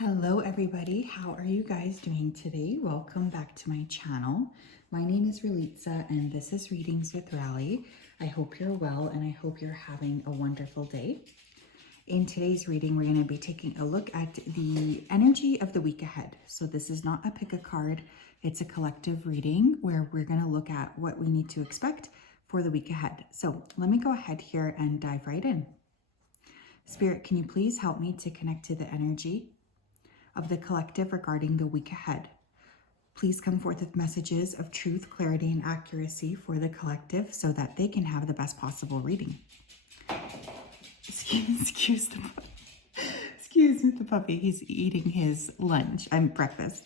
Hello everybody, how are you guys doing today? Welcome back to my channel. My name is Ralitza and this is Readings with Rali. I hope you're well and I hope you're having a wonderful day. In today's reading, we're going to be taking a look at the energy of the week ahead. So this is not a pick a card, it's a collective reading where we're going to look at what we need to expect for the week ahead. So let me go ahead here and dive right in. Spirit, can you please help me to connect to the energy of the collective regarding the week ahead? Please come forth with messages of truth, clarity, and accuracy for the collective so that they can have the best possible reading. Excuse me, the puppy. He's eating his lunch. Breakfast.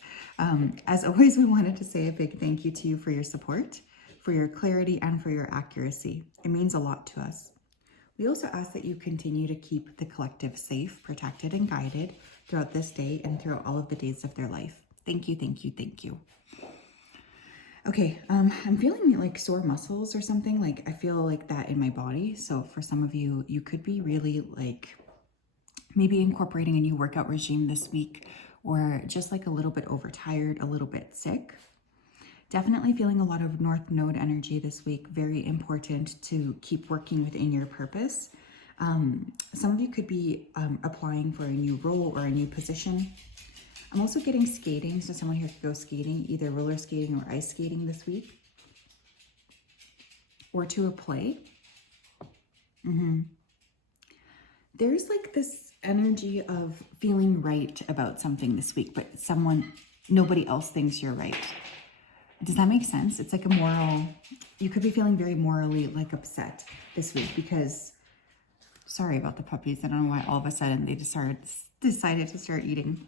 As always, we wanted to say a big thank you to you for your support, for your clarity, and for your accuracy. It means a lot to us. We also ask that you continue to keep the collective safe, protected, and guided throughout this day and throughout all of the days of their life. Thank you, thank you, thank you. Okay, I'm feeling like sore muscles or something. Like I feel like that in my body. So for some of you, you could be really like maybe incorporating a new workout regime this week, or just like a little bit overtired, a little bit sick. Definitely feeling a lot of North Node energy this week. Very important to keep working within your purpose. Some of you could be applying for a new role or a new position. I'm also getting skating, so someone here could go skating, either roller skating or ice skating this week, or to a play. There's like this energy of feeling right about something this week, but nobody else thinks you're right. Does that make sense? It's like a moral, you could be feeling very morally like upset this week because, sorry about the puppies. I don't know why all of a sudden they decided to start eating.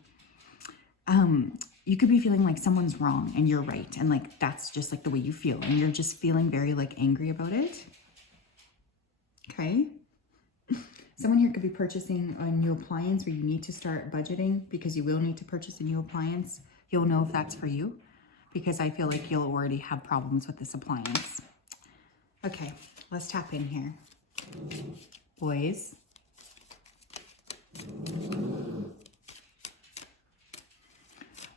You could be feeling like someone's wrong and you're right. And like, that's just like the way you feel. And you're just feeling very like angry about it. Okay. Someone here could be purchasing a new appliance where you need to start budgeting because you will need to purchase a new appliance. You'll know if that's for you, because I feel like you'll already have problems with this appliance. Okay, let's tap in here. Boys.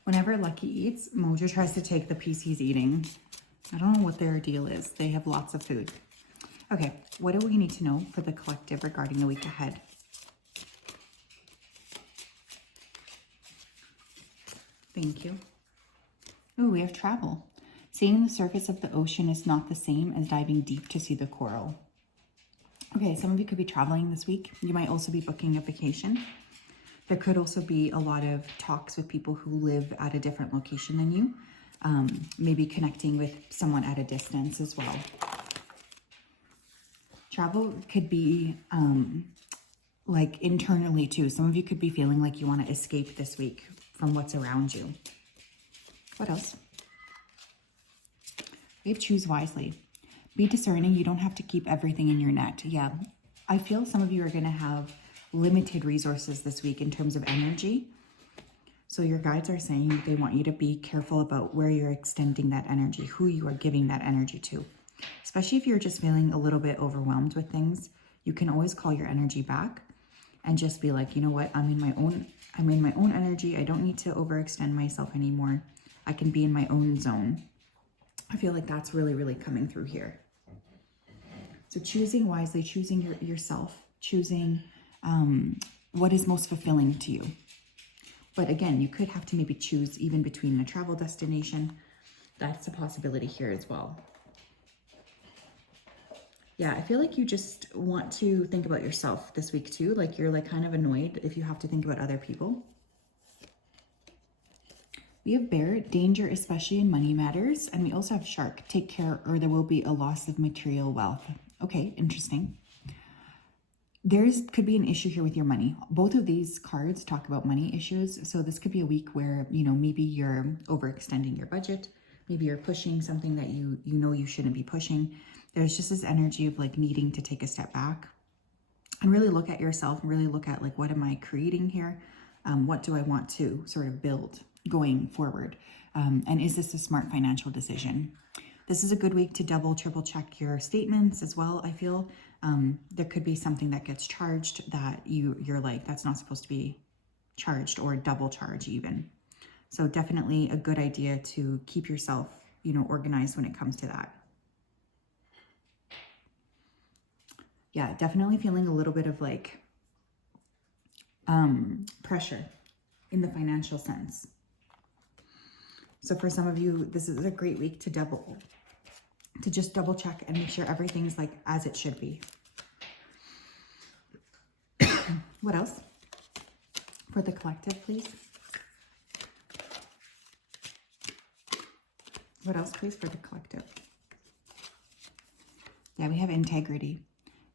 Whenever Lucky eats, Mojo tries to take the piece he's eating. I don't know what their deal is. They have lots of food. Okay, what do we need to know for the collective regarding the week ahead? Thank you. Oh, we have travel. Seeing the surface of the ocean is not the same as diving deep to see the coral. Okay, some of you could be traveling this week. You might also be booking a vacation. There could also be a lot of talks with people who live at a different location than you. Maybe connecting with someone at a distance as well. Travel could be like internally too. Some of you could be feeling like you want to escape this week from what's around you. What else? We have choose wisely. Be discerning. You don't have to keep everything in your net. Yeah, I feel some of you are going to have limited resources this week in terms of energy. So your guides are saying they want you to be careful about where you're extending that energy, who you are giving that energy to. Especially if you're just feeling a little bit overwhelmed with things, you can always call your energy back and just be like, you know what, I'm in my own energy. I don't need to overextend myself anymore. I can be in my own zone. I feel like that's really, really coming through here. So choosing wisely, choosing yourself, choosing what is most fulfilling to you. But again, you could have to maybe choose even between a travel destination. That's a possibility here as well. Yeah, I feel like you just want to think about yourself this week too. Like you're like kind of annoyed if you have to think about other people. We have bear, danger, especially in money matters. And we also have shark, take care or there will be a loss of material wealth. Okay, interesting. Could be an issue here with your money. Both of these cards talk about money issues. So this could be a week where, you know, maybe you're overextending your budget. Maybe you're pushing something that you know you shouldn't be pushing. There's just this energy of like needing to take a step back and really look at yourself and really look at like, what am I creating here? What do I want to sort of build going forward? And is this a smart financial decision? This is a good week to double, triple check your statements as well, I feel. There could be something that gets charged that you're like, that's not supposed to be charged or double charge even. So definitely a good idea to keep yourself, you know, organized when it comes to that. Yeah, definitely feeling a little bit of like pressure in the financial sense. So for some of you, this is a great week to just double check and make sure everything's like as it should be. What else? For the collective, please. What else, please, for the collective? Yeah, we have integrity.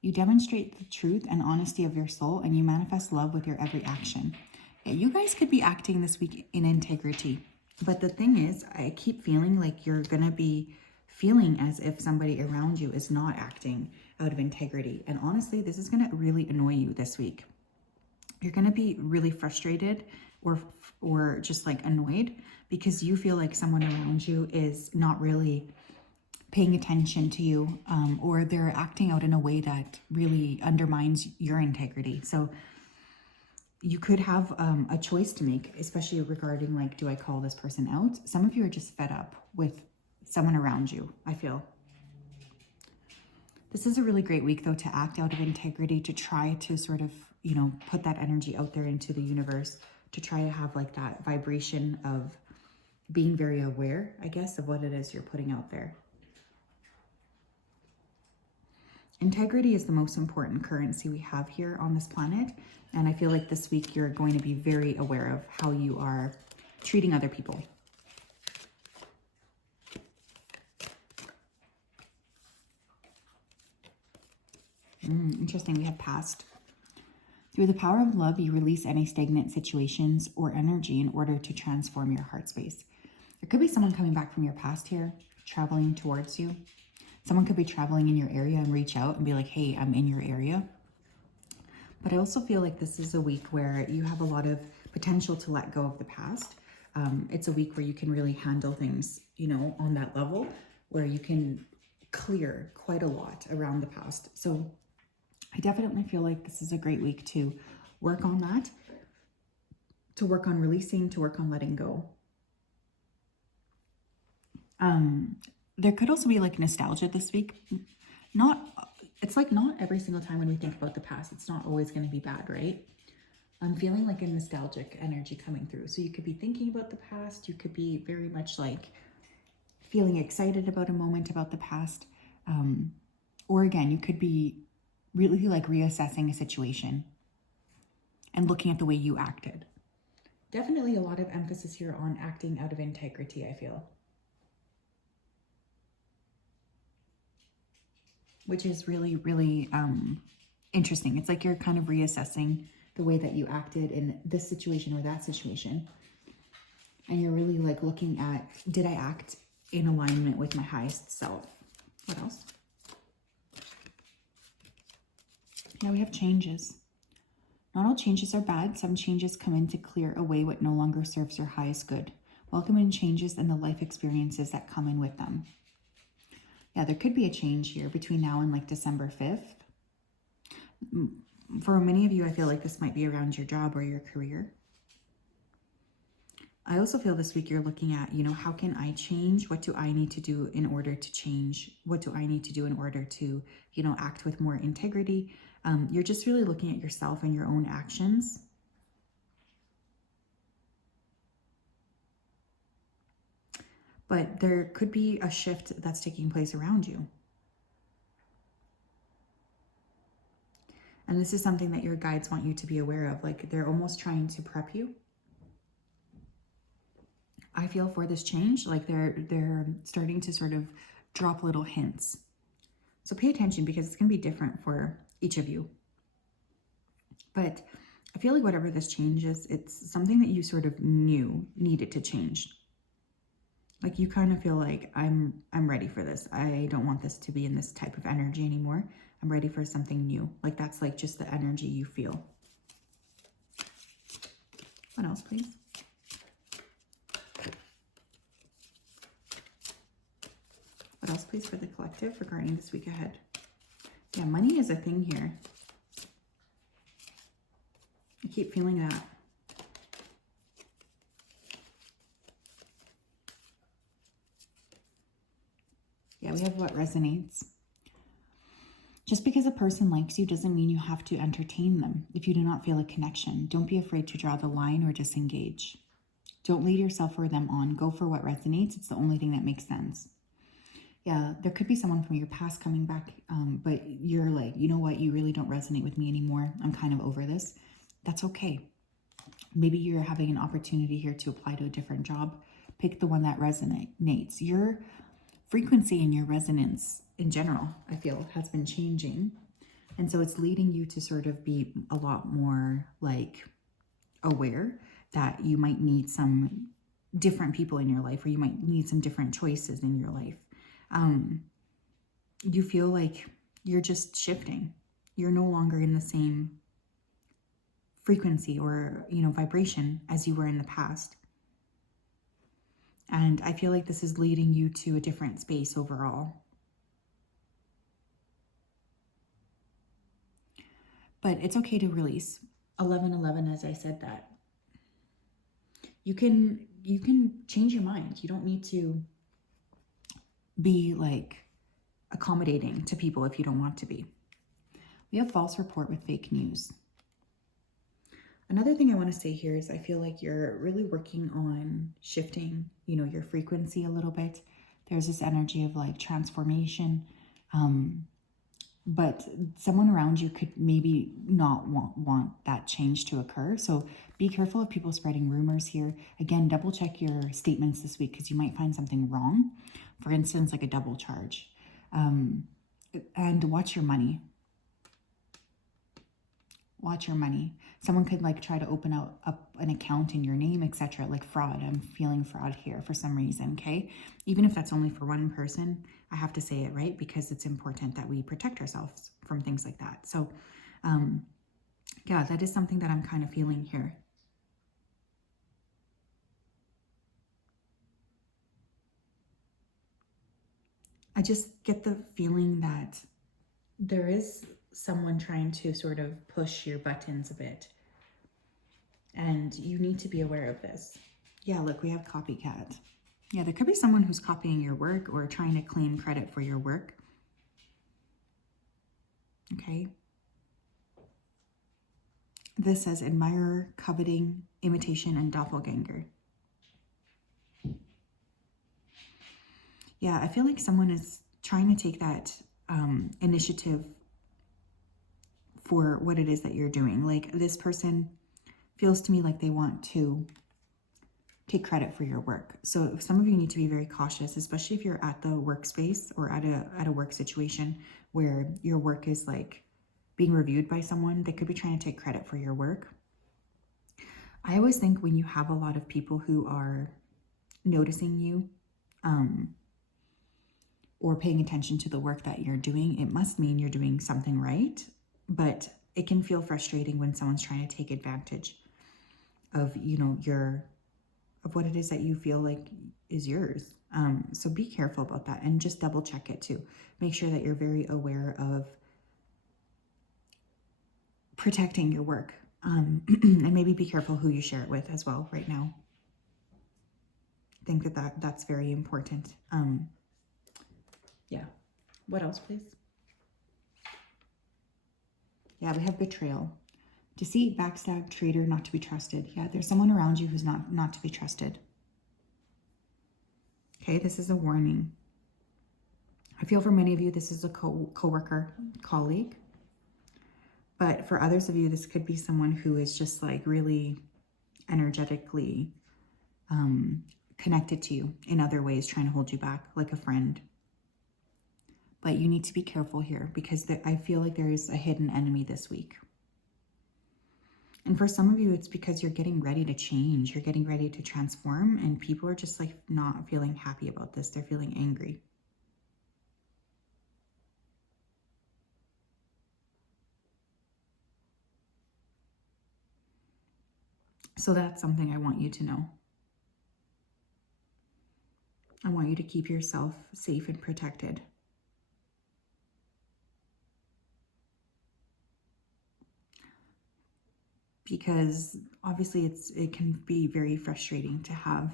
You demonstrate the truth and honesty of your soul, and you manifest love with your every action. Yeah, you guys could be acting this week in integrity. But the thing is, I keep feeling like you're going to be feeling as if somebody around you is not acting out of integrity. And honestly, this is going to really annoy you this week. You're going to be really frustrated or just like annoyed because you feel like someone around you is not really paying attention to you, or they're acting out in a way that really undermines your integrity. So you could have a choice to make, especially regarding like, do I call this person out? Some of you are just fed up with someone around you, I feel. This is a really great week though to act out of integrity, to try to sort of, you know, put that energy out there into the universe, to try to have like that vibration of being very aware, I guess, of what it is you're putting out there. Integrity is the most important currency we have here on this planet. And I feel like this week you're going to be very aware of how you are treating other people. Interesting. We have past. Through the power of love, you release any stagnant situations or energy in order to transform your heart space. There could be someone coming back from your past here, traveling towards you. Someone could be traveling in your area and reach out and be like, hey, I'm in your area. But I also feel like this is a week where you have a lot of potential to let go of the past. It's a week where you can really handle things, you know, on that level where you can clear quite a lot around the past. So I definitely feel like this is a great week to work on that, to work on releasing, to work on letting go. There could also be like nostalgia this week. It's like not every single time when we think about the past, it's not always going to be bad, right? I'm feeling like a nostalgic energy coming through. So you could be thinking about the past. You could be very much like feeling excited about a moment about the past. Or again, you could be really like reassessing a situation and looking at the way you acted. Definitely a lot of emphasis here on acting out of integrity, I feel. Which is really, really interesting. It's like you're kind of reassessing the way that you acted in this situation or that situation. And you're really like looking at, did I act in alignment with my highest self? What else? Yeah, we have changes. Not all changes are bad. Some changes come in to clear away what no longer serves your highest good. Welcome in changes and the life experiences that come in with them. Yeah, there could be a change here between now and like December 5th. For many of you, I feel like this might be around your job or your career. I also feel this week you're looking at, you know, how can I change? What do I need to do in order to change? What do I need to do in order to, you know, act with more integrity? You're just really looking at yourself and your own actions. But there could be a shift that's taking place around you. And this is something that your guides want you to be aware of. Like they're almost trying to prep you. I feel for this change, like they're starting to sort of drop little hints. So pay attention because it's going to be different for each of you. But I feel like whatever this change is, it's something that you sort of knew needed to change. Like you kind of feel like I'm ready for this. I don't want this to be in this type of energy anymore. I'm ready for something new. Like that's like just the energy you feel. What else, please? What else, please, for the collective regarding this week ahead? Yeah, money is a thing here. I keep feeling that. Yeah, we have what resonates. Just because a person likes you doesn't mean you have to entertain them if you do not feel a connection. Don't be afraid to draw the line or disengage. Don't lead yourself or them on. Go for what resonates. It's the only thing that makes sense. Yeah, there could be someone from your past coming back, but you're like, you know what? You really don't resonate with me anymore. I'm kind of over this. That's okay. Maybe you're having an opportunity here to apply to a different job. Pick the one that resonates. Your frequency and your resonance in general, I feel, has been changing. And so it's leading you to sort of be a lot more like aware that you might need some different people in your life, or you might need some different choices in your life. You feel like you're just shifting. You're no longer in the same frequency or, vibration as you were in the past. And I feel like this is leading you to a different space overall. But it's okay to release. 11:11, as I said that. You can change your mind. You don't need to be like accommodating to people if you don't want to be. We have false report with fake news. Another thing I want to say here is I feel like you're really working on shifting, your frequency a little bit. There's this energy of like transformation, but someone around you could maybe not want that change to occur. So be careful of people spreading rumors here. Again, double check your statements this week because you might find something wrong. For instance, like a double charge. And watch your money. Watch your money. Someone could like try to open up an account in your name, etc. Like fraud. I'm feeling fraud here for some reason, okay? Even if that's only for one person, I have to say it, right? Because it's important that we protect ourselves from things like that. So, yeah, that is something that I'm kind of feeling here. I just get the feeling that there is someone trying to sort of push your buttons a bit. And you need to be aware of this. Yeah, look, we have copycat. Yeah, there could be someone who's copying your work or trying to claim credit for your work. Okay. This says admirer, coveting, imitation, and doppelganger. Yeah, I feel like someone is trying to take that initiative for what it is that you're doing. Like this person feels to me like they want to take credit for your work. So some of you need to be very cautious, especially if you're at the workspace or at a work situation where your work is like being reviewed by someone. They could be trying to take credit for your work. I always think when you have a lot of people who are noticing you or paying attention to the work that you're doing, it must mean you're doing something right. But it can feel frustrating when someone's trying to take advantage of, of what it is that you feel like is yours. So be careful about that and just double check it too. Make sure that you're very aware of protecting your work. And maybe be careful who you share it with as well right now. I think that's very important. Yeah. What else, please? Yeah, we have betrayal. Deceit, backstab, traitor, not to be trusted. Yeah, there's someone around you who's not to be trusted. Okay, this is a warning. I feel for many of you, this is a co-worker, colleague. But for others of you, this could be someone who is just like really energetically connected to you in other ways, trying to hold you back, like a friend. But you need to be careful here because I feel like there is a hidden enemy this week. And for some of you, it's because you're getting ready to change. You're getting ready to transform, and people are just like not feeling happy about this. They're feeling angry. So that's something I want you to know. I want you to keep yourself safe and protected. Because obviously it can be very frustrating to have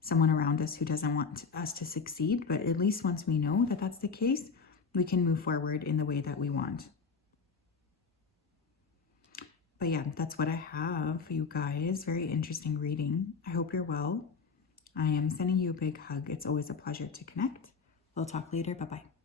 someone around us who doesn't want us to succeed, but at least once we know that that's the case, we can move forward in the way that we want. But yeah, that's what I have for you guys. Very interesting reading. I hope you're well. I am sending you a big hug. It's always a pleasure to connect. We'll talk later. Bye-bye.